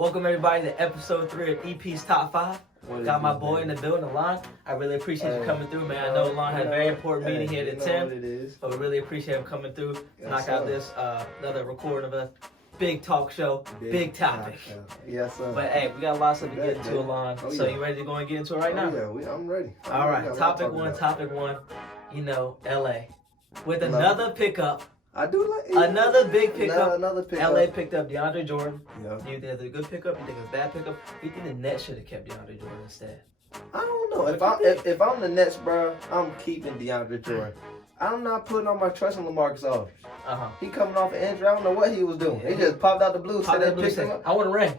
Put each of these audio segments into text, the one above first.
Welcome everybody to episode 3 of EP's Top 5. Got my boy in the building, Alon. I really appreciate you coming through, man. I know Alon had a very important meeting here at 10. But we really appreciate him coming through to knock out this another recording of a big talk show, big topic. Yes, sir. But hey, we got a lot of stuff to get into, Alon. So you ready to go and get into it right now? Yeah, I'm ready. All right, topic one. You know, LA. With another pickup. I do like another big pickup. Another pickup. LA picked up DeAndre Jordan. Yeah. Do you think it's a good pickup? You think it's a bad pickup? You think the Nets should have kept DeAndre Jordan instead? I don't know. If I'm the Nets, bro, I'm keeping DeAndre Jordan. I'm not putting all my trust in LaMarcus Aldridge. He coming off an injury. I don't know what he was doing. He just popped out the blue. Said I want a ring.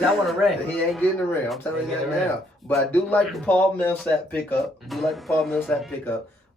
I want a ring. He ain't getting the ring. I'm telling you that now. But I do like the Paul Millsap pickup.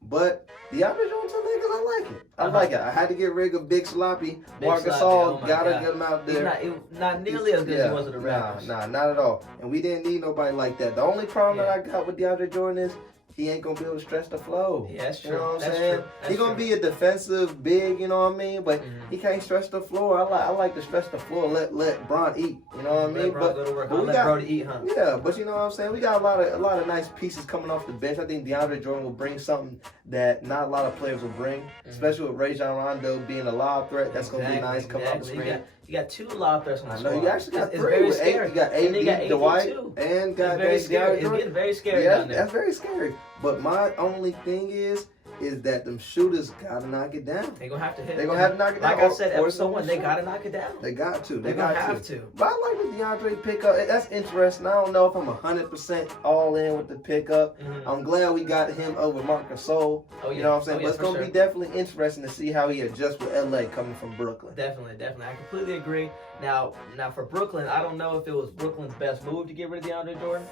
But DeAndre Jordan, I like it. I like it. I had to get rid of Big Sloppy. Marc Gasol, gotta get him out there. He's not nearly as good as he was with the Raptors. Nah, not at all. And we didn't need nobody like that. The only problem that I got with DeAndre Jordan is he ain't gonna be able to stretch the flow. Yeah, that's true. You know what I'm saying? He's gonna be a defensive big, you know what I mean? But he can't stretch the floor. I like to stretch the floor. Let Bron eat. You know what I mean? Let Bron go to work. Let Brody eat, huh? Yeah, but you know what I'm saying? We got a lot of nice pieces coming off the bench. I think DeAndre Jordan will bring something that not a lot of players will bring, especially with Rajon Rondo being a lob threat. That's gonna be nice coming off the screen. You got 2 lob threats on the squad. You actually got 3. It's very scary. You got AD, Dwight, and got very scary. It's getting very scary down there. That's very scary. But my only thing is that them shooters gotta knock it down. They're gonna have to hit. They're gonna have to knock it down. Like I said, episode 1, they gotta knock it down. They got to. They're gonna have to. But I like the DeAndre pickup. That's interesting. I don't know if I'm 100% all in with the pickup. I'm glad we got him over Marc Gasol. You know what I'm saying? But it's gonna be definitely interesting to see how he adjusts with LA coming from Brooklyn. Definitely. I completely agree. Now for Brooklyn, I don't know if it was Brooklyn's best move to get rid of DeAndre Jordan.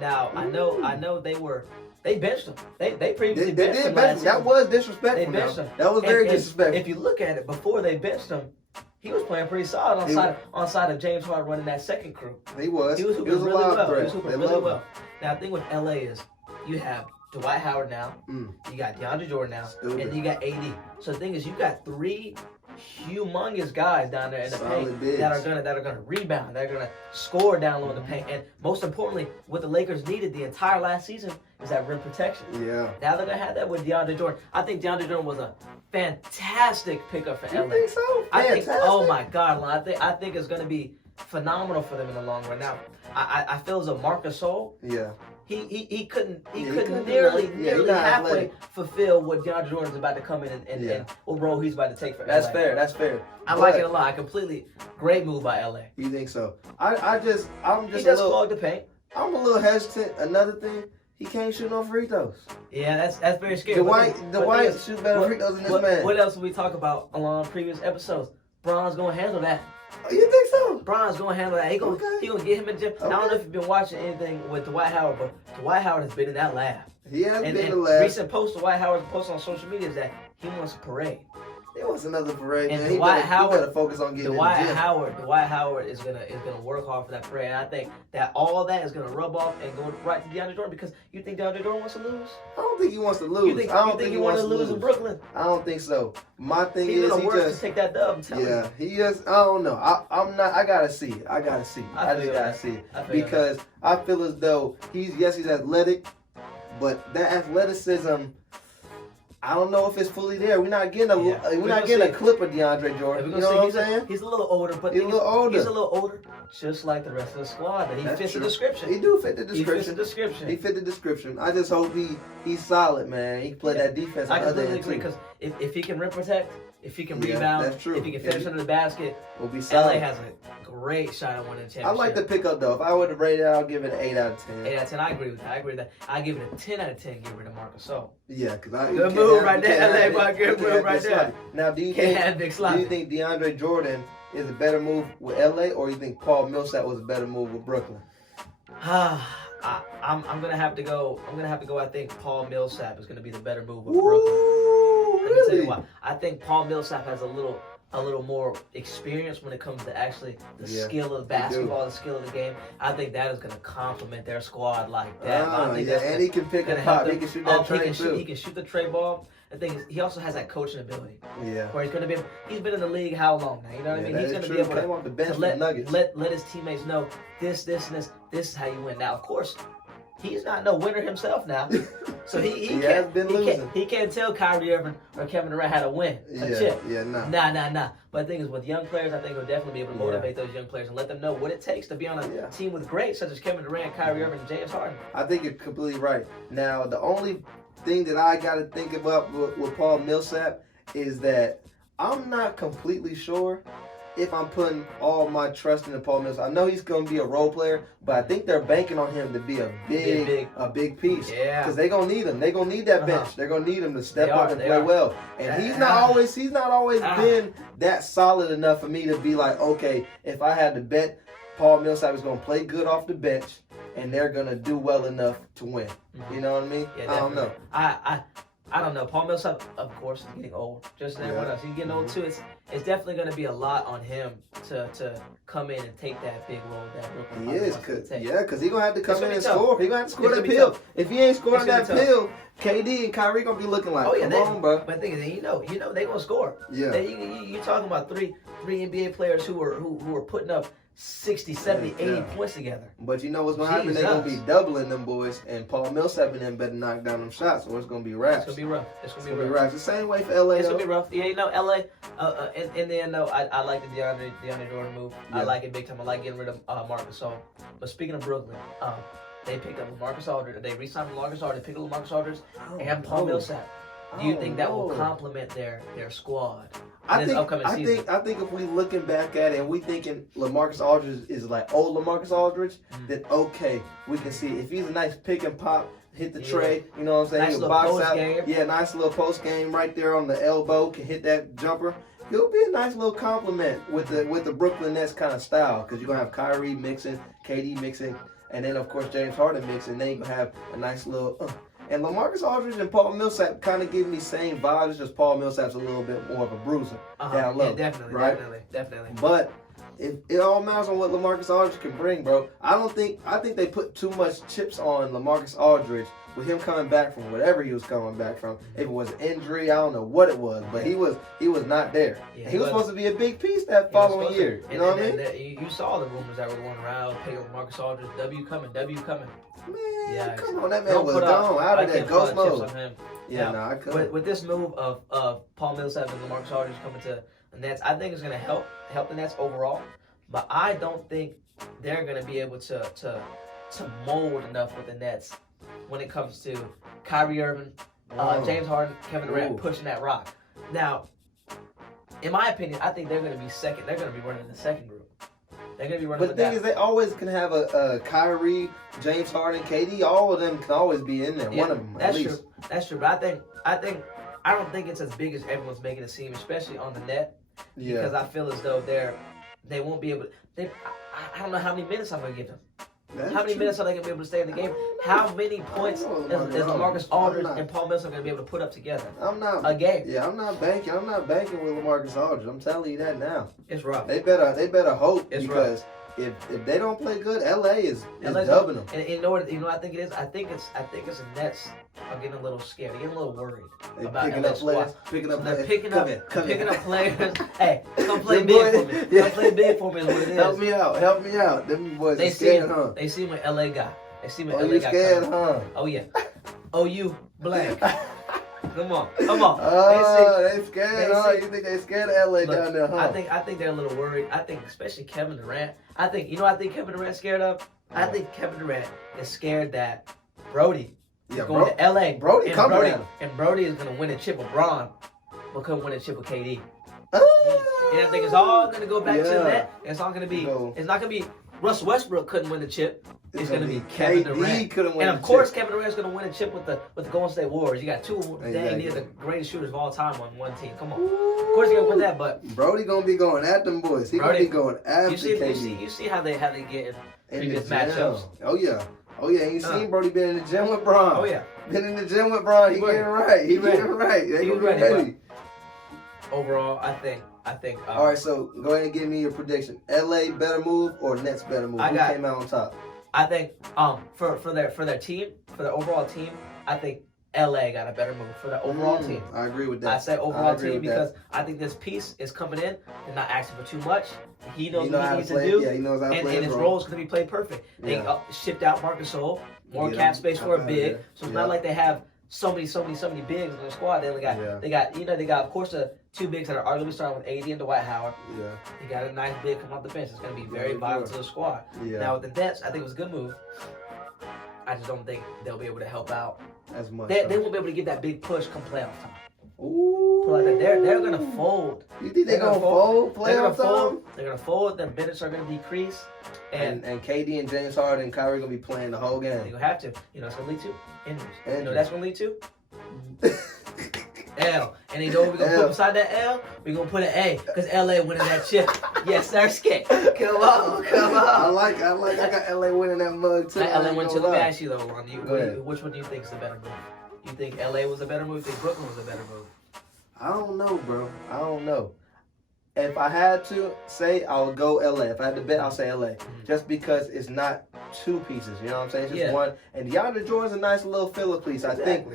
Now I know they benched him. They previously benched him last season. That was disrespectful. They benched him. That was very disrespectful. If you look at it, before they benched him, he was playing pretty solid on side of James Harden running that second crew. He was hooping really well. He was hooping really well. Now the thing with LA is you have Dwight Howard now, you got DeAndre Jordan now, and you got AD. So the thing is, you got 3 humongous guys down there in the paint that are gonna rebound, that are gonna score down low in the paint, and most importantly, what the Lakers needed the entire last season is that rim protection. Yeah. Now they're gonna have that with DeAndre Jordan. I think DeAndre Jordan was a fantastic pickup for LA. You think so? Fantastic. Oh my God, I think it's gonna be phenomenal for them in the long run. Now, I feel as though Marc Gasol, he couldn't nearly halfway fulfill what DeAndre Jordan's about to come in and what role he's about to take for LA. That's fair. I like it a lot. Great move by LA. You think so? I'm just he just clogged the paint. I'm a little hesitant. Another thing, he can't shoot no free throws. Yeah, that's very scary. Dwight shoot better free throws than this man. What else did we talk about along previous episodes? Bron's gonna handle that. Oh, you think so? Bron's gonna handle that. He gonna get him in the gym. I don't know if you've been watching anything with Dwight Howard, but Dwight Howard has been in that lab. He has been in the lab. Recent post Dwight Howard's post on social media is that he wants a parade. He wants another parade, and man. He better focus on getting Dwight in the gym. Dwight Howard is gonna work hard for that parade. And I think that all that is gonna rub off and go right to DeAndre Jordan, because you think DeAndre Jordan wants to lose? I don't think he wants to lose. You think he wants to lose in Brooklyn? I don't think so. My thing is he just to take that dub. I'm telling you. He just. I don't know. I'm not. I gotta see it. I just gotta see it because I feel as though he's athletic, but that athleticism, I don't know if it's fully there. We're not getting a clip of DeAndre Jordan. You know what I'm saying? He's a little older, but he's a little older, just like the rest of the squad. That he fits the description. He do fit the description. He fits the description. I just hope he's solid, man. He can play that defense. I completely agree, because if he can rim protect, if he can rebound, if he can finish under the basket, we'll be solid. LA has a great shot at winning the championship. I like the pickup though. If I were to rate it, I'll give it an 8 out of 10. 8 out of 10. I agree with that. I give it a 10 out of 10. Get rid of Marc Gasol. Yeah, because good move right there, LA. Good move right there. Now, do you think DeAndre Jordan is a better move with LA, or you think Paul Millsap was a better move with Brooklyn? I'm gonna have to go. I think Paul Millsap is gonna be the better move with Brooklyn. Ooh, Let me tell you why. I think Paul Millsap has a little a little more experience when it comes to actually the skill of basketball, the skill of the game. I think that is going to complement their squad like that. And he can pick and pop. He can shoot that tray too. He can shoot the tray ball. The thing is, he also has that coaching ability. Yeah. Where he's going to be. He's been in the league how long now? You know what I mean? He's going to be able to let his teammates know this, and this. This is how you win. Now, of course, he's not no winner himself now, so he can't tell Kyrie Irving or Kevin Durant how to win a chip. Nah. But the thing is, with young players, I think he'll definitely be able to motivate those young players and let them know what it takes to be on a team with greats such as Kevin Durant, Kyrie Irving, and James Harden. I think you're completely right. Now, the only thing that I got to think about with Paul Millsap is that I'm not completely sure if I'm putting all my trust in Paul Millsap. I know he's going to be a role player, but I think they're banking on him to be a big piece. Yeah. Because they're going to need him. They're going to need that bench. They're going to need him to step up and play well. And he's not always been that solid enough for me to be like, okay, if I had to bet, Paul Millsap is going to play good off the bench and they're going to do well enough to win. You know what I mean? Yeah, I don't know. I don't know. Paul Millsap, of course, is getting old. Just like everyone else. He's getting old too. It's definitely going to be a lot on him to come in and take that big role that Brooklyn is. Because he's going to have to come in and score. He's going to have to score that pill. If he ain't scoring that pill, KD and Kyrie going to be looking like, come on, bro. But the thing is, you know they're going to score. Yeah. You're talking about three NBA players who are putting up 60, 70, 80 points together. But you know what's going to happen? They're going to be doubling them boys, and Paul Millsap and them better knock down them shots, or it's going to be raps. It's going to be rough. The same way for LA. It's going to be rough. Yeah, you know, LA, in the end, though, I like the DeAndre Jordan move. Yeah. I like it big time. I like getting rid of Marcus Gasol. But speaking of Brooklyn, they picked up Marcus Aldridge. They re-signed Marcus Aldridge. They picked up Marcus Aldridge and Paul Millsap. Do you think that will complement their squad? I think if we looking back at it and we thinking LaMarcus Aldridge is like old LaMarcus Aldridge, then okay, we can see if he's a nice pick and pop, hit the tray, you know what I'm saying? Nice little post game. Yeah, nice little post game right there on the elbow, can hit that jumper. He'll be a nice little compliment with the Brooklyn Nets kind of style because you're gonna have Kyrie mixing, KD mixing, and then of course James Harden mixing. Then you're gonna have a nice little. And LaMarcus Aldridge and Paul Millsap kind of give me same vibes, just Paul Millsap's a little bit more of a bruiser down low. Yeah, definitely. But it all matters on what LaMarcus Aldridge can bring, bro. I think they put too much chips on LaMarcus Aldridge with him coming back from whatever he was coming back from. If it was an injury, I don't know what it was, but he was not there. Yeah, he was supposed to be a big piece that following year. You know what I mean? You saw the rumors that were going around. Pick up LaMarcus Aldridge. W coming. Man, come on, that man was gone out of that ghost mode. I couldn't. With this move of Paul Millsap and LaMarcus Aldridge coming to the Nets, I think it's going to help the Nets overall. But I don't think they're going to be able to mold enough with the Nets when it comes to Kyrie Irving, James Harden, Kevin Durant pushing that rock. Now, in my opinion, I think they're going to be second. They're going to be running the second group. They're going to be running. But the thing is, they always can have a Kyrie, James Harden, KD. All of them can always be in there. One of them, at least. That's true. But I don't think it's as big as everyone's making it seem, especially on the net. Yeah. Because I feel as though they won't be able. I don't know how many minutes I'm going to give them. How many minutes are they going to be able to stay in the game? How many points is LaMarcus Aldridge and Paul Millsap going to be able to put up together? A game. Yeah, I'm not banking with LaMarcus Aldridge. I'm telling you that now. It's rough. They better hope because if they don't play good, LA is dubbing them. And you know what I think it is? I think it's the Nets are getting a little scared. They're getting a little worried about picking up players. They're picking up players. Hey, come play big for me. Come play big for me is what it is. Help me out. Them boys are scared, huh? They see what LA got. They see what LA got. Scared, huh? Oh yeah. OU blank. Come on. Oh, they scared, huh? You think they scared of LA down there, huh? I think they're a little worried. I think especially Kevin Durant. I think Kevin Durant's scared of? I think Kevin Durant is scared that Brody is going to LA. Brody is going to win a chip with Bron, but couldn't win a chip with KD. And I think it's all going to go back to that. It's not going to be. It's not going to be. Russ Westbrook couldn't win the chip. It's going to be Kevin Durant. And of course, Kevin Durant's going to win a chip with the Golden State Warriors. You got two dang near the greatest shooters of all time on one team. Come on. Of course, you're going to win that, but Brody going to be going at them boys. He's going to be going after KD. You see how they get in previous matchups. Oh yeah. You seen Brody been in the gym with Bron. Oh yeah. Been in the gym with Bron. He getting right. He getting right. They going to be ready. Overall, I think I think. All right, so go ahead and give me your prediction. LA better move or Nets better move? Who came out on top? I think for their team, for their overall team, I think LA got a better move for the overall team. I agree with that. I say overall team because I think this piece is coming in and not asking for too much. He knows what he needs to do. Yeah, he knows how to play. And his role is going to be played perfect. They shipped out Marcus Gasol, more cap space for a big. So it's not like they have so many bigs in their squad. They only got they got of course the two bigs that are arguably starting with AD and Dwight Howard. Yeah. They got a nice big coming off the bench. It's going to be very vital to the squad. Yeah. Now with the Nets, I think it was a good move. I just don't think they'll be able to help out as much. They won't be able to get that big push come playoff time. Ooh. Like that. They're gonna fold. You think they're gonna fold playoff time? They're gonna fold. Their minutes are gonna decrease. And KD and James Harden and Kyrie gonna be playing the whole game. They're gonna have to. You know it's gonna lead to injuries. You know that's gonna lead to L. And you know what we're gonna put beside that L? We're gonna put an A because LA winning that chip. Yes, sir, skate. Come on. I got LA winning that mug too. LA win too. Let me ask you though, Lon. Which one do you think is the better move? You think LA was a better move? You think Brooklyn was a better move? I don't know, bro. I don't know. If I had to say, I would go LA. If I had to bet, I'll say LA. Just because it's not two pieces, you know what I'm saying? It's just one. And DeAndre Jordan's a nice little filler piece. I think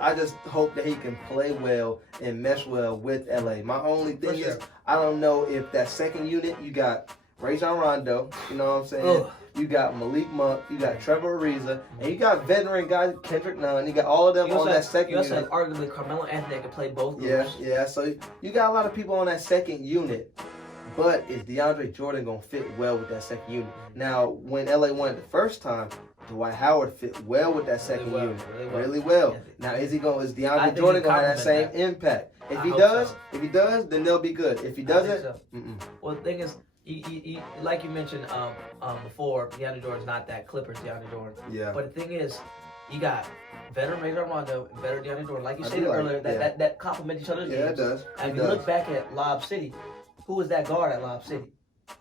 I just hope that he can play well and mesh well with LA. My only thing is, I don't know if that second unit, you got Rajon Rondo, you know what I'm saying? You got Malik Monk, you got Trevor Ariza, and you got veteran guys, Kendrick Nunn. You got all of them on that second unit. You also have arguably Carmelo Anthony that can play both groups. Yeah. So you got a lot of people on that second unit. But is DeAndre Jordan going to fit well with that second unit? Now, when LA won it the first time, Dwight Howard fit well with that second unit. Really well. Now, is DeAndre Jordan going to have that same impact? If he does, then they'll be good. If he doesn't, well, the thing is, he, like you mentioned before, DeAndre Jordan's not that Clippers DeAndre Jordan. Yeah. But the thing is, you got veteran Rajon Rondo and veteran DeAndre Jordan. Like you said earlier, that complement each other's games. Yeah, it does. And if you look back at Lob City, who was that guard at Lob City?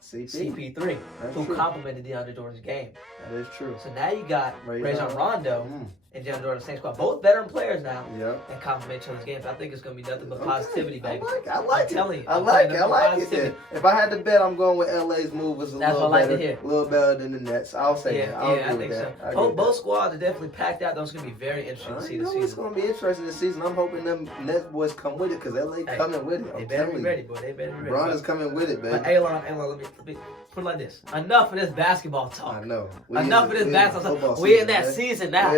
CP3, who complemented DeAndre Jordan's game. That is true. So now you got Rajon Rondo and DeAndre Jordan, the same squad. Both veteran players now that complement each other's games. I think it's going to be nothing but positivity, baby. I like it. If I had to bet, I'm going with LA's move was a little better than the Nets. I'll say that. I think so. Both squads are definitely packed out. Those are going to be very interesting to see this season. It's going to be interesting this season. I'm hoping them Nets boys come with it because LA coming with it. They better be ready, boy. They better be ready. Bron is coming with it, baby. But Elon, let me put it like this. Enough of this basketball talk. I know. Enough of this basketball talk. We in that season now.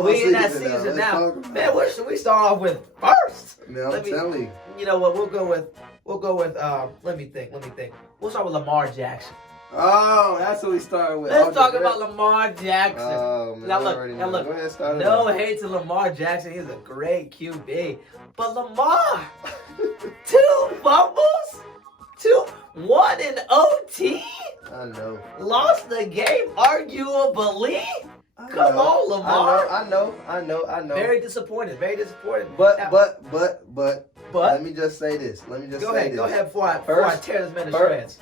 We in that season now. Man, what should we start off with first? Man, I'm telling you. You know what? We'll go with let me think. We'll start with Lamar Jackson. Oh, that's what we started with. Let's talk about Lamar Jackson. Oh, man, now look. Go ahead, no hate to Lamar Jackson. He's a great QB. But Lamar, 2 fumbles? 1 in OT? I know. Lost the game, arguably? Come on, Lamar. I know. Very disappointed. But let me just say this. Go ahead before I tear this man to shreds.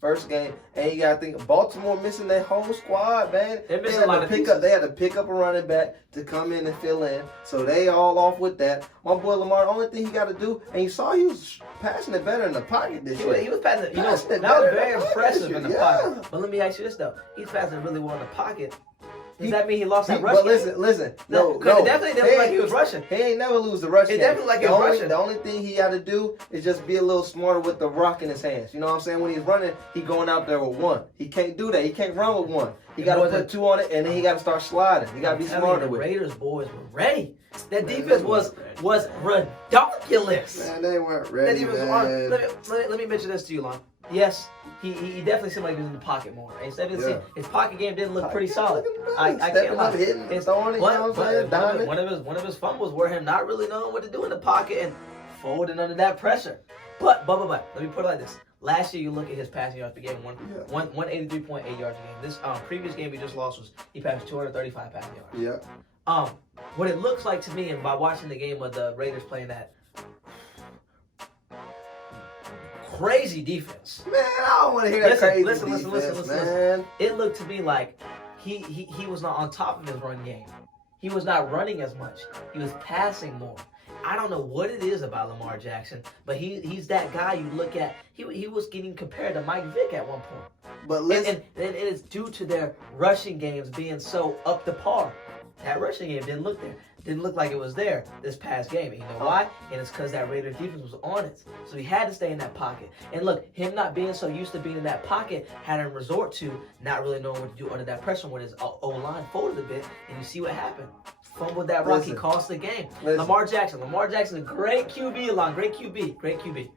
First game, and you gotta think Baltimore missing their whole squad, man. They had to pick up a running back to come in and fill in. So they all off with that. My boy Lamar, the only thing he gotta do, and you saw he was passing it better in the pocket this year. He was passing it. That was very impressive in the pocket. But let me ask you this though. He's passing it really well in the pocket. Does that mean he lost that rush? But listen. No. Because it definitely didn't look like he was rushing. He ain't never lose the rush game. It definitely like he was rushing. The only thing he got to do is just be a little smarter with the rock in his hands. You know what I'm saying? When he's running, he going out there with 1. He can't do that. He can't run with 1. He got to put 2 on it, and then he got to start sliding. He got to be smarter with it. The Raiders boys were ready. That defense was ridiculous. Man, they weren't ready, man. Let me mention this to you, Lon. Yes, he definitely seemed like he was in the pocket more. Instead of his pocket game didn't look pretty solid. I can't lie. One of his fumbles were him not really knowing what to do in the pocket and folding under that pressure. But let me put it like this. Last year, you look at his passing yards per game, 183.8 yards a game. This previous game he just lost he passed 235 passing yards. Yeah. What it looks like to me, and by watching the game of the Raiders playing that crazy defense. Man, I don't want to hear that crazy defense, listen. It looked to me like he was not on top of his run game. He was not running as much. He was passing more. I don't know what it is about Lamar Jackson, but he's that guy you look at. He was getting compared to Mike Vick at one point. But listen, and it is due to their rushing games being so up to par. That rushing game didn't look there. Didn't look like it was there this past game. And you know why? And it's because that Raiders defense was on it. So he had to stay in that pocket. And look, him not being so used to being in that pocket had him resort to not really knowing what to do under that pressure when his O-line folded a bit. And you see what happened. Fumbled that rock. He cost the game. Lamar Jackson is a great QB line. Great QB.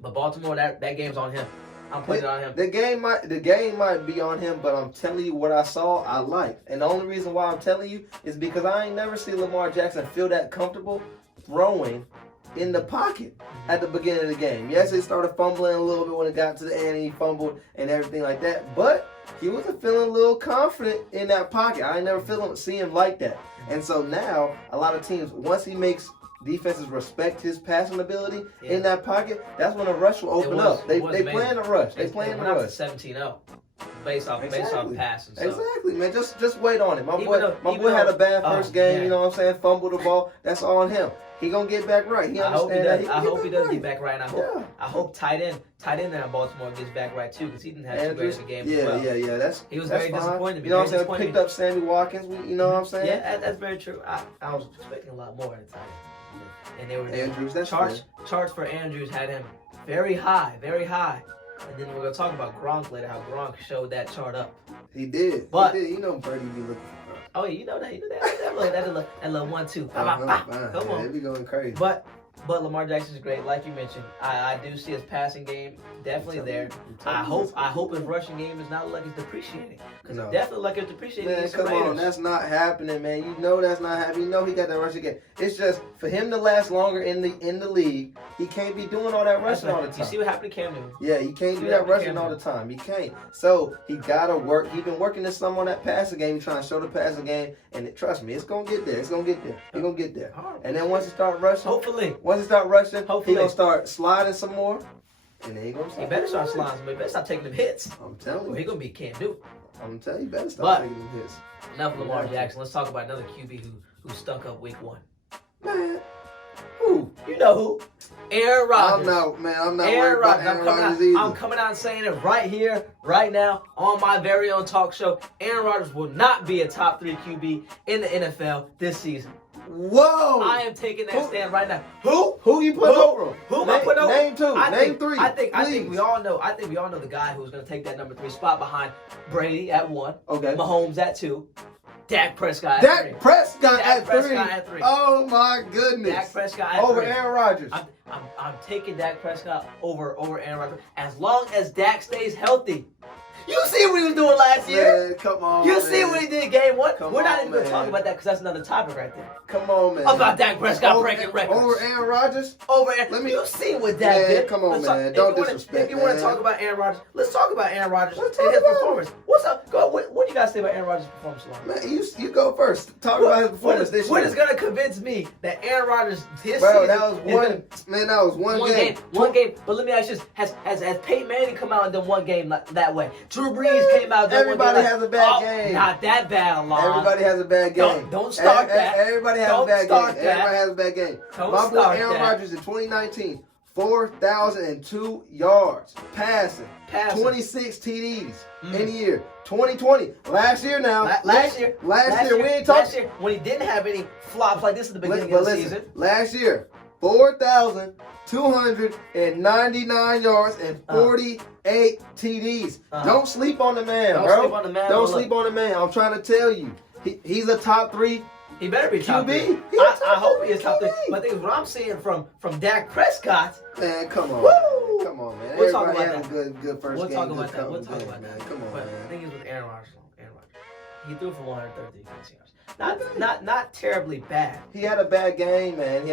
But Baltimore, that game's on him. I'm putting it on him. The game might be on him, but I'm telling you what I saw, I liked. And the only reason why I'm telling you is because I ain't never seen Lamar Jackson feel that comfortable throwing in the pocket at the beginning of the game. Yes, he started fumbling a little bit when it got to the end and he fumbled and everything like that. But he wasn't feeling a little confident in that pocket. I ain't never see him like that. And so now, a lot of teams, once he makes defenses respect his passing ability in that pocket, that's when the rush will open up. They plan to rush. They plan to rush. 17-0 based off passing. So. Exactly, man. Just wait on it. My boy had a bad first game, you know what I'm saying? Fumbled the ball. That's all on him. He gonna get back right. He understands that. I hope he does get back right. And I hope tight end in Baltimore gets back right too, because he didn't have too great of a game as well. Yeah. He was very disappointed. You know what I'm saying? Picked up Sammy Watkins. You know what I'm saying? Yeah, that's very true. I was expecting a lot more at the time. And they were Andrews. Charts for Andrews had him very high. And then we're gonna talk about Gronk later. How Gronk showed that chart up. He did. But you know Brady be looking for Gronk. Oh, you know that. That little 1-2. Come on. They be going crazy. But Lamar Jackson's great, like you mentioned. I do see his passing game definitely there. I hope his rushing game is not like it's depreciating, because it's definitely like it's depreciating. Man, come on, that's not happening, man. You know that's not happening. You know he got that rushing game. It's just for him to last longer in the league, he can't be doing all that rushing all the time. You see what happened to Cam Newton? Yeah, he can't do that rushing all the time. He can't. So he gotta work. He's been working this summer on that passing game, trying to show the passing game, and trust me, it's gonna get there. He's gonna get there. And then once he start rushing, he's gonna start sliding some more. And then he better start sliding, but he better stop taking them hits. I'm telling you. He's going to be Cam Newton. I'm telling you, better stop taking them hits. Enough of Lamar Jackson. Let's talk about another QB who stuck up week 1. Man, who? You know who? Aaron Rodgers. I'm not worried about Aaron Rodgers either. I'm coming out and saying it right here, right now, on my very own talk show. Aaron Rodgers will not be a top 3 QB in the NFL this season. Whoa! I am taking that stand right now. Who you put over? Who am I putting over? Name 2. Name 3. I think we all know. The guy who's going to take that number 3 spot behind Brady at 1. Okay. Mahomes at 2. Dak Prescott at 3. Dak Prescott at 3. Oh my goodness. Dak Prescott at 3. Over Aaron Rodgers. I'm taking Dak Prescott over Aaron Rodgers as long as Dak stays healthy. You see what he was doing last year? Man, come on. You see what he did game 1? We're not even going to talk about that because that's another topic right there. Come on, man. About Dak Prescott breaking records. Over Aaron Rodgers? You see what Dak did. Come on, man. Don't disrespect. If you want to talk about Aaron Rodgers, let's talk about Aaron Rodgers and his performance. What's up? Go. What do you guys say about Aaron Rodgers' performance, Lon? Man, you go first. Talk about his performance this year. What is going to convince me that Aaron Rodgers this season? That was one game. One game. But let me ask you this: Has Peyton Manning come out and done one game that way? Drew Brees came out. Everybody has a bad game. Not that bad, Lon. Everybody has a bad game. Don't start that. Everybody has a bad game. Everybody has a bad game. My boy Aaron Rodgers in 2019, 4,002 yards passing. 26 TDs in the year. 2020, last year now. Last year, we ain't talking. Last year, when he didn't have any flops like this at the beginning of the season. Last year, 4,299 yards and 48 TDs. Don't sleep on the man, bro. Don't sleep on the man. I'm trying to tell you. He's a top 3. He better be top 3. I hope he is top 3. But I think what I'm seeing from Dak Prescott. Man, come on. Woo! Come on, man. We'll talk about that. Good first game. We'll talk about that. Come on, man. The thing is with Aaron Rodgers. He threw for 133 yards. Not terribly bad. He had a bad game, man.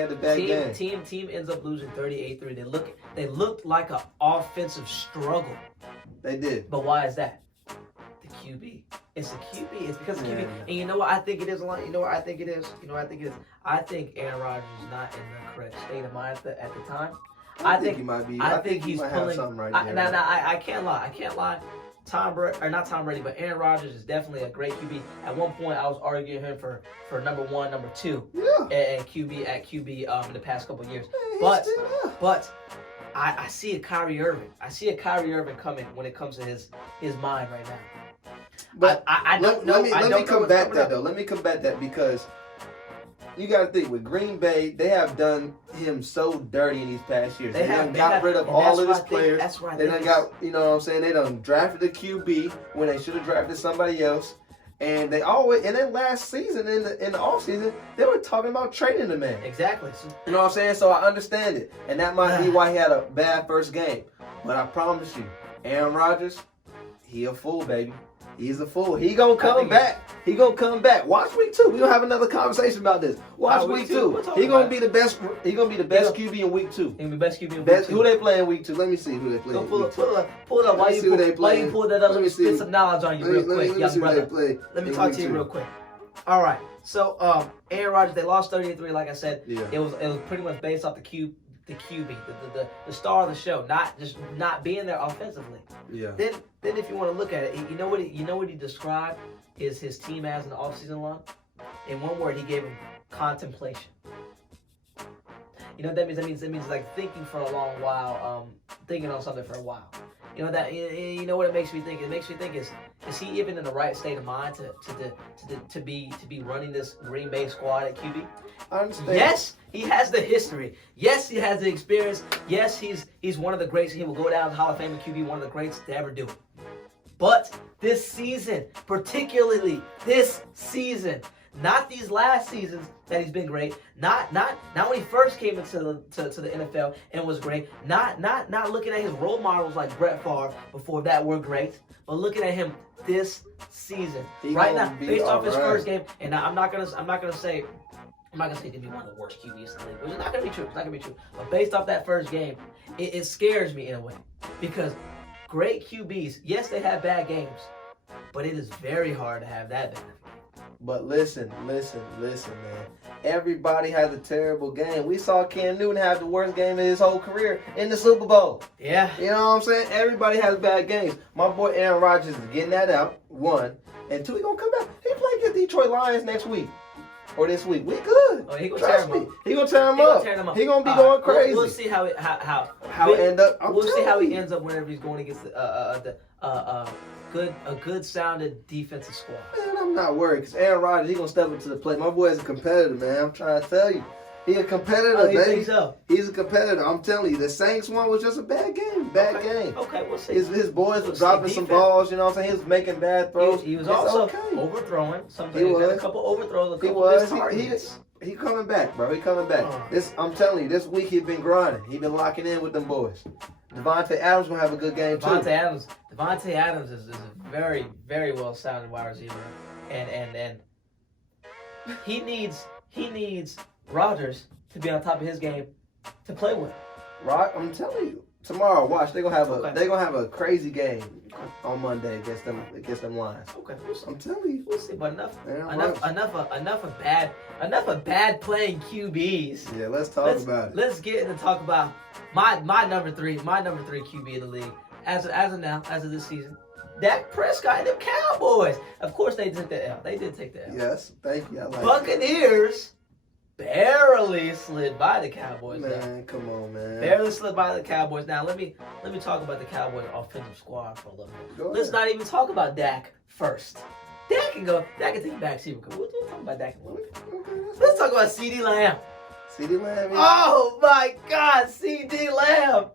Team ends up losing 38-3. They looked like an offensive struggle. They did. But why is that? The QB. It's the QB. It's because of QB. And you know what I think it is, Alon? You know what I think it is? I think Aaron Rodgers is not in the correct state of mind at the time. I think he might be. I think he's might pulling. Have something right there. I can't lie. not Tom Brady, but Aaron Rodgers is definitely a great QB. At one point, I was arguing him for number 1, number 2, and QB in the past couple of years. But I see a Kyrie Irving. I see a Kyrie Irving coming when it comes to his mind right now. But I don't know. Let me combat that though. Let me combat that because you got to think with Green Bay, they have done him so dirty in these past years. They got rid of all of his players. That's right. They done got, you know what I'm saying? They done drafted a QB when they should have drafted somebody else. And they always, and then last season in the offseason, they were talking about trading the man. Exactly. You know what I'm saying? So I understand it. And that might be why he had a bad first game. But I promise you, Aaron Rodgers, he a fool, baby. He's a fool. He gonna come back. He gonna come back. Watch week 2. We gonna have another conversation about this. Watch week 2. He gonna be the best. He gonna be the best QB in week 2. He gonna be best QB in week 2. Who they play in week 2? Let me see who they play. Pull it up. Why you pull that up? Let me spit some knowledge on you real quick, young brother. Let me talk to you real quick. All right. So Aaron Rodgers, they lost 30-3. Like I said, it was pretty much based off the QB, the star of the show, not being there offensively. Yeah. Then if you want to look at it, you know what he described his team as in the offseason long? In one word, he gave him contemplation. You know what that means? That means like thinking for a long while, thinking on something for a while. You know what it makes me think? It makes me think is he even in the right state of mind to be running this Green Bay squad at QB? I understand. Yes, he has the history. Yes, he has the experience. Yes, he's one of the greats. He will go down Hall of Fame QB, one of the greats to ever do it. But this season, particularly this season, not these last seasons that he's been great. Not when he first came into the NFL and was great. Not looking at his role models like Brett Favre before that were great, but looking at him this season right now, based off his first game. And I'm not gonna say he's gonna be one of the worst QBs in the league, which is not gonna be true. It's not gonna be true. But based off that first game, it scares me in a way because great QBs, yes, they have bad games, but it is very hard to have that bad. But listen, man. Everybody has a terrible game. We saw Cam Newton have the worst game of his whole career in the Super Bowl. Yeah. You know what I'm saying? Everybody has bad games. My boy Aaron Rodgers is getting that out, 1. And 2, he gonna come back. He play against Detroit Lions next week. Or this week. We good. Oh, he gonna Trust tear him me. up. He gonna tear him up. He gonna be going crazy. We'll see how end up. We'll see how he ends up whenever he's going against a good sounded defensive squad. Man, I'm not worried because Aaron Rodgers, he gonna step up to the plate. My boy is a competitor, man. I'm trying to tell you. He a competitor, you baby. Think so? He's a competitor. I'm telling you, the Saints one was just a bad game. Game. Okay, we'll see. His boys were dropping some balls, you know what I'm saying? He was making bad throws. He was also overthrowing. He was. A couple overthrows. He coming back, bro. He coming back. I'm telling you, this week he's been grinding. He been locking in with them boys. Devontae Adams gonna have a good game too. Devontae Adams is a very, very well sounded wide receiver, and he needs Rodgers to be on top of his game to play with. Right, I'm telling you. Tomorrow, watch. They're gonna have a crazy game on Monday against them Lions. Okay, we'll see. I'm telling you. We'll see. But enough of bad playing QBs. Yeah, let's talk about it. Let's get into talk about my number three QB in the league as of this season. Dak Prescott and the Cowboys. Of course, they took the L. They did take the L. Yes, thank you. I like Buccaneers barely slid by the Cowboys. Man, come on, man. Barely slid by the Cowboys. Now let me talk about the Cowboys offensive squad for a little bit. Let's not even talk about Dak first. Dak can take back seat. We'll talk about Dak in a little bit. Okay, let's talk about CeeDee Lamb. CeeDee Lamb. Oh my God, CeeDee Lamb.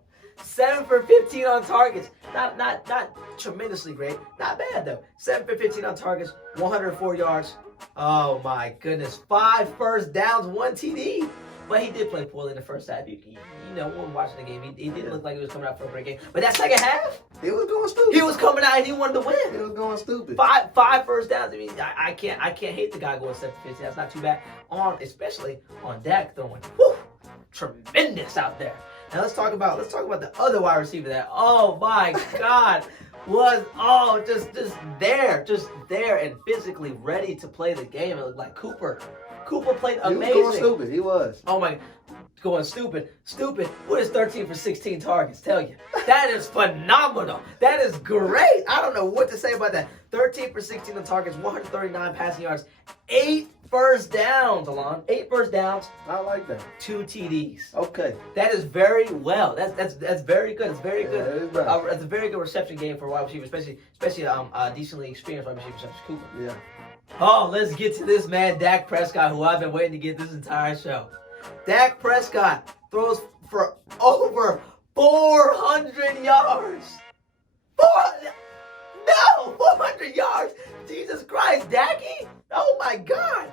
7 for 15 on targets. Not tremendously great. Not bad though. 7 for 15 on targets. 104 yards. Oh my goodness. 5 first downs, 1 TD. But he did play poorly in the first half. You know, when watching the game, he didn't look like he was coming out for a great game. But that second half, he was going stupid. He was coming out and he wanted to win. He was going stupid. Five first downs. I mean, I can't hate the guy going 7 for 15. That's not too bad. Especially on Dak throwing. Whew, tremendous out there. Now let's talk about the other wide receiver that, oh my God, was just there and physically ready to play the game. It looked like Cooper. Cooper played amazing. He was going stupid. He was. Oh my, going stupid. What is 13 for 16 targets? Tell you. That is phenomenal. That is great. I don't know what to say about that. 13 for 16 on targets, 139 passing yards, 8 first downs, Alon. 8 first downs. I like that. 2 TDs. Okay. That is very well. That's very good. It's very good. That is right. It's a very good reception game for a wide receiver, especially decently experienced wide receiver such as Cooper. Yeah. Oh, let's get to this man, Dak Prescott, who I've been waiting to get this entire show. Dak Prescott throws for over 400 yards. 400 yards. Jesus Christ, Dacky. Oh my God.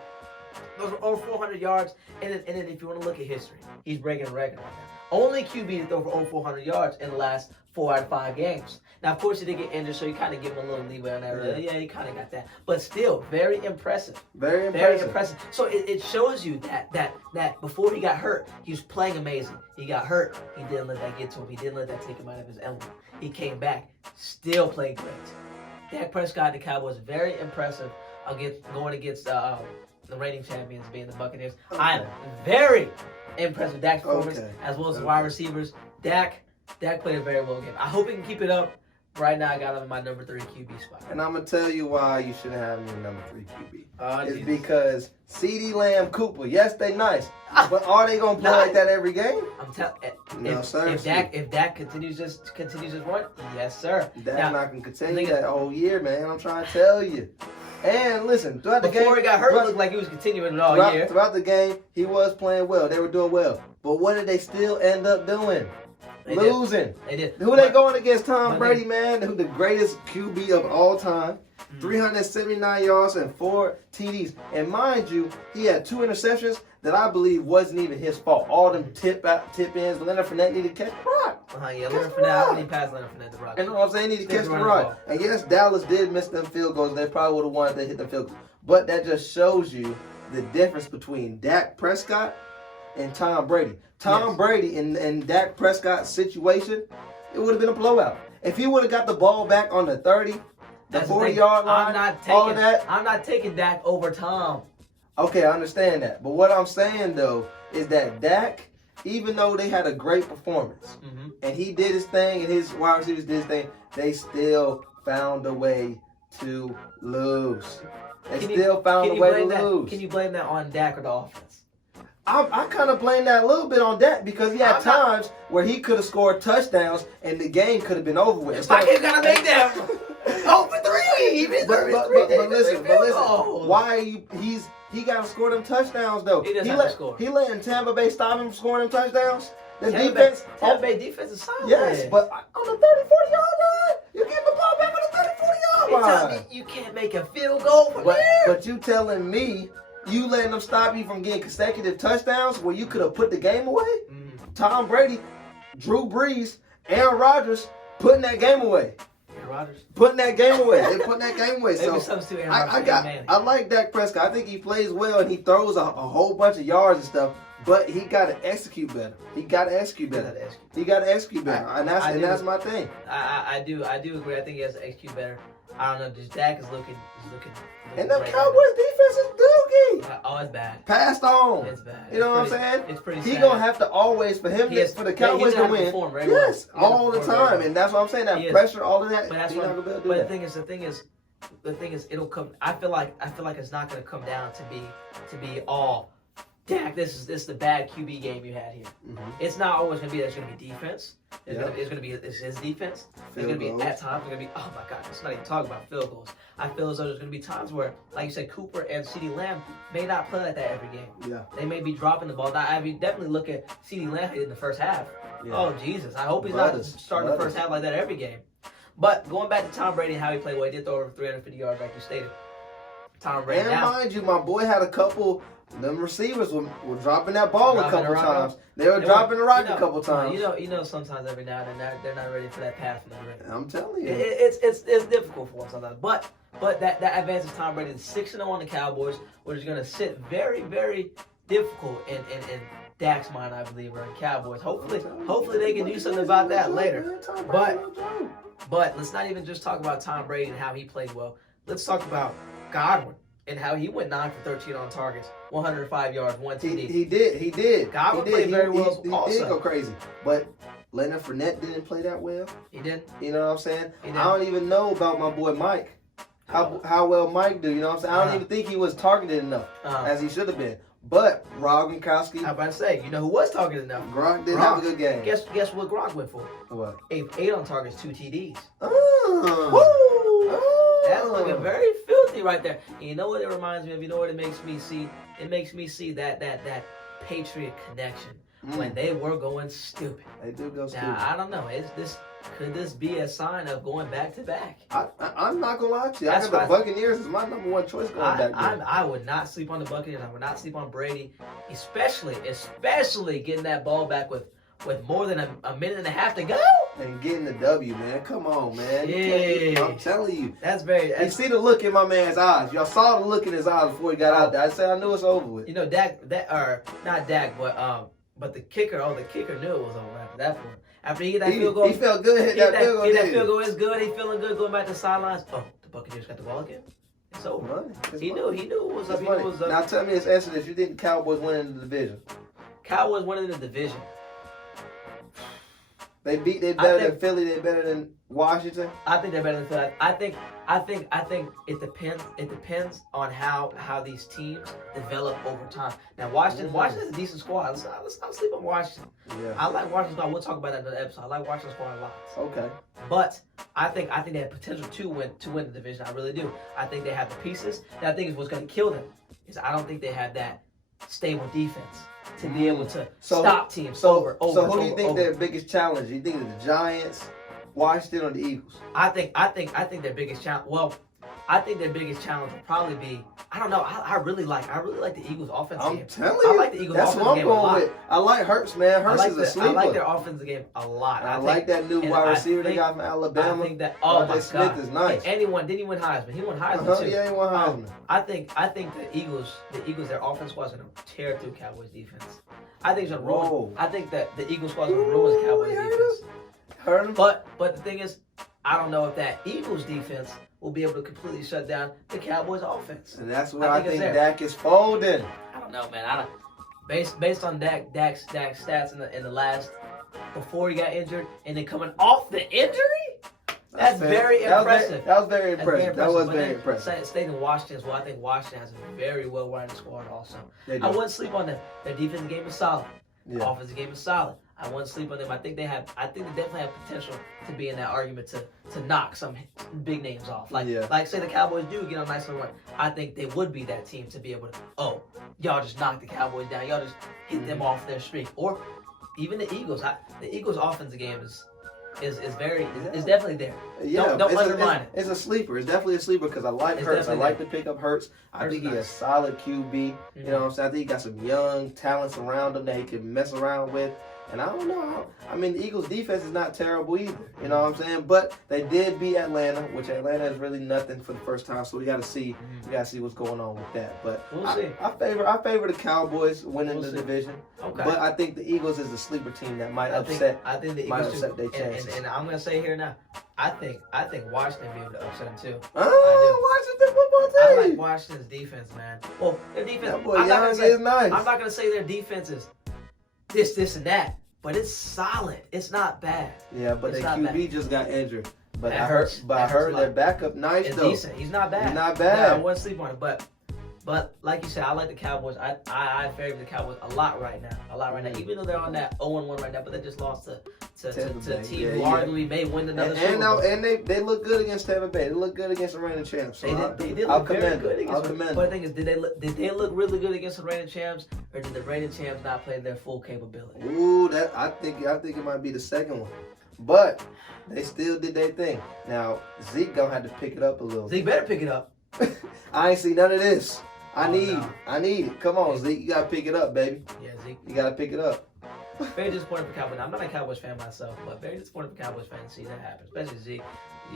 Those are over 400 yards. And then if you want to look at history, he's breaking a record right now. Only QB to throw for over 400 yards in the last 4 out of 5 games. Now, of course, he did get injured, so you kind of give him a little leeway on that. Yeah, he kind of got that. But still, very impressive. Very impressive. So it shows you that before he got hurt, he was playing amazing. He got hurt. He didn't let that get to him. He didn't let that take him out of his element. He came back, still played great. Dak Prescott and the Cowboys, very impressive going against the reigning champions being the Buccaneers. Okay. I'm very impressed with Dak's performance as well as the wide receivers. Dak played a very well game. I hope he can keep it up. Right now, I got him in my number 3 QB spot. And I'm going to tell you why you shouldn't have me in number 3 QB. It's because CeeDee Lamb, Cooper, yes, they nice. But are they going to play like that every game? I'm telling No, sir. If Dak continues his run, yes, sir. Dak's not going to continue that whole year, man. I'm trying to tell you. And listen, throughout the game... Before he got hurt, it looked like he was continuing it all year. Throughout the game, he was playing well. They were doing well. But what did they still end up doing? Losing. They did. Who they going against? Tom Brady, man, who the greatest QB of all time. 379 yards and 4 TDs. And mind you, he had 2 interceptions that I believe wasn't even his fault. All them tip ins. Leonard Fournette needed to catch the rock. Leonard Fournette. He passed Leonard Fournette the rock. You know what I'm saying? He needed to catch the rock. And yes, Dallas did miss them field goals. They probably would have wanted to hit the field goals. But that just shows you the difference between Dak Prescott and Tom Brady. Tom Brady in Dak Prescott's situation, it would have been a blowout. If he would have got the ball back on the 30, the 40-yard line, all of that. I'm not taking Dak over Tom. Okay, I understand that. But what I'm saying, though, is that Dak, even though they had a great performance, and he did his thing, and his wide receivers did his thing, they still found a way to lose. They still found a way to lose. Can you blame that on Dak or the offense? I kind of blame that a little bit on Dak because he had times where he could have scored touchdowns and the game could have been over with. Why can't gotta make that? Oh, for 3. But listen. Why are you? He got to score them touchdowns though. He doesn't have to score. He letting Tampa Bay stop him from scoring them touchdowns. Tampa Bay defense is solid. Yes, but on the 30-40 yard line, you getting the ball back on the 30-40 yard line. You can't make a field goal from there. But you telling me you letting them stop you from getting consecutive touchdowns where you could have put the game away? Tom Brady, Drew Brees, Aaron Rodgers putting that game away. Putting that game away. They putting that game away. So I like Dak Prescott. I think he plays well and he throws a whole bunch of yards and stuff. But he got to execute better. And that's my thing. I do agree. I think he has to execute better. I don't know. Just Dak is looking. And the Cowboys defense is dookie. Oh, it's bad. Passed on. It's bad. You know what I'm saying? It's pretty sad. He gonna have to always for the Cowboys to win. Yes, all the time, and that's what I'm saying. That pressure, all of that. But that's what. But the thing is, it'll come. I feel like it's not gonna come down to be all. Dak, this is the bad QB game you had here. It's not always going to be that. It's going to be defense. It's going to be his defense. It's going to be at times. It's going to be, oh my God, it's not even talking about field goals. I feel as though there's going to be times where, like you said, Cooper and CeeDee Lamb may not play like that every game. Yeah. They may be dropping the ball. Now, I mean, definitely look at CeeDee Lamb in the first half. Yeah. Oh, Jesus. I hope he's not starting the first half like that every game. But going back to Tom Brady and how he played, well, he did throw over 350 yards, like you stated. Tom Brady. And mind you, my boy had a couple. Them receivers were dropping that ball a couple times. They were dropping the rock a couple times. You know, sometimes every now and then they're not ready for that pass from the ring. I'm telling you, it's difficult for them sometimes. But that advances Tom Brady to 6-0 on the Cowboys, which is going to sit very, very difficult in Dak's mind, I believe, or in Cowboys. Hopefully they can do something about that later. But let's not even just talk about Tom Brady and how he played well. Let's talk about Godwin. and how he went 9 for 13 on targets, 105 yards, 1 TD. He did. Godwin played very well also. He did go crazy. But Leonard Fournette didn't play that well. He didn't. You know what I'm saying? I don't even know about my boy Mike. How well Mike do, you know what I'm saying? I don't even think he was targeted enough as he should have been. But Rob Gronkowski. How about to say, you know who was targeted enough? Gronk didn't have a good game. Guess what Gronk went for? What? 8 on targets, 2 TDs. Oh. That's looking very filthy right there. And you know what it reminds me of? You know what it makes me see? It makes me see that Patriot connection when they were going stupid. They do go stupid. Now, I don't know. Could this be a sign of going back to back? I'm not gonna lie to you. I got the Buccaneers as my number one choice going back there. I would not sleep on the Buccaneers. I would not sleep on Brady, especially getting that ball back with more than a minute and a half to go. And getting the W, man. Come on, man. Yeah. I'm telling you. You see the look in my man's eyes. Y'all saw the look in his eyes before he got out there. I said I knew it's over with. You know, not Dak, but the kicker. Oh, the kicker knew it was over after that point. After he hit that field goal, he felt good. Hit that field goal. That field goal is good. He feeling good going back to the sidelines. Oh, the Buccaneers got the ball again. It's over. He knew it was up. Now tell me this answer: that you think the Cowboys winning the division? Cowboys winning the division. They better than Philly. They better than Washington. I think they're better than Philly. I think it depends. It depends on how these teams develop over time. Now Washington's a decent squad. Let's not sleep on Washington. Yeah. I like Washington's squad. We'll talk about that in another episode. I like Washington's squad a lot. Okay. But I think they have potential to win the division. I really do. I think they have the pieces. And I think is what's going to kill them is I don't think they have that stable defense to be able to stop teams over. So who do you think their biggest challenge? You think it's the Giants, Washington, or the Eagles? I think their biggest challenge. Well, I think their biggest challenge will probably be. I don't know. I really like the Eagles' offensive game. I'm telling you, I like the Eagles' that's offensive what I'm game a lot. going with. I like Hurts, man. Hurts is a sleeper. I like their offensive game a lot. I like that new wide receiver they got from Alabama. I think that Smith is nice. And didn't he win Heisman? He won Heisman too. Yeah, he won Heisman. I think the Eagles, their offense squad is going to tear through Cowboys defense. I think it's going to ruin. I think that the Eagles squad is going to ruin Cowboys defense. Heard him. But the thing is, I don't know if that Eagles defense will be able to completely shut down the Cowboys offense. And that's where I think Dak is folding. I don't know, man. Based on Dak's stats in the last before he got injured and then coming off the injury, that's very impressive. That was very impressive. That was very impressive. Staying in Washington as well. I think Washington has a very well-rounded squad also. I wouldn't sleep on them. Their defensive game is solid. Yeah. The offensive game is solid. I wouldn't sleep on them. I think they definitely have potential to be in that argument to knock some big names off. Like say the Cowboys do get on a nice little run. I think they would be that team to be able to, y'all just knock the Cowboys down. Y'all just hit them off their streak. Or even the Eagles. The Eagles' offensive game is definitely there. Yeah, don't undermine it. It's a sleeper. It's definitely a sleeper because I like Hurts. I like to pick up Hurts. I think he's a solid QB. You know what I'm saying? I think he got some young talents around him that he can mess around with. And I don't know. I mean, the Eagles' defense is not terrible either. You know what I'm saying? But they did beat Atlanta, which Atlanta is really nothing for the first time. So we got to see. We got to see what's going on with that. But we'll see. I favor the Cowboys winning the division. Okay. But I think the Eagles is the sleeper team that might upset. I think the Eagles upset their chances. And I'm gonna say here now, I think Washington be able to upset them too. Washington football team. I like Washington's defense, man. Well, their defense. That boy Young is nice. I'm not gonna say their defense is this, and that, but it's solid. It's not bad. Yeah, but the QB just got injured. But I heard their backup nice though. Decent. He's not bad. He's not bad. I wouldn't sleep on it, but like you said, I like the Cowboys. I favor the Cowboys a lot right now. Even though they're on that 0-1 right now, but they just lost to a team who arguably may win another Super Bowl. And they look good against Tampa Bay. They look good against the reigning champs. So they did look very good against them. But the thing is, did they look really good against the reigning champs, or did the reigning champs not play their full capability? Ooh, I think it might be the second one. But they still did their thing. Now Zeke gonna have to pick it up a little. Zeke better pick it up. I ain't see none of this. I need it. Come on, Zeke. You gotta pick it up, baby. Yeah, Zeke. You gotta pick it up. Very disappointed for Cowboys. I'm not a Cowboys fan myself, but very disappointed for Cowboys fans to see that happen, especially Zeke.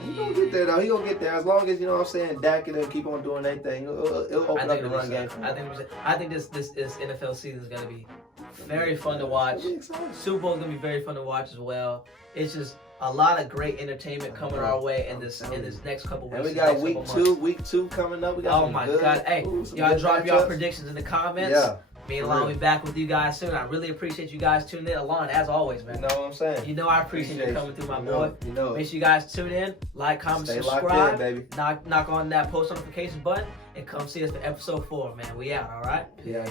He gonna get there though. He gonna get there as long as, you know what I'm saying, Dak and them keep on doing their thing. It'll open up the run game. I think this NFL season is gonna be very fun to watch. Super Bowl is gonna be very fun to watch as well. It's just a lot of great entertainment coming our way in this next couple weeks. And we got week two coming up. We got oh my God! Hey, y'all drop y'all predictions in the comments. Yeah. Me and Alon will be back with you guys soon. I really appreciate you guys tuning in. Alon, as always, man. You know what I'm saying? You know I appreciate you coming through, my boy. You know. Make sure you guys tune in, like, comment, subscribe. Locked in, baby. Knock on that post notification button and come see us for episode 4, man. We out, all right? Yeah.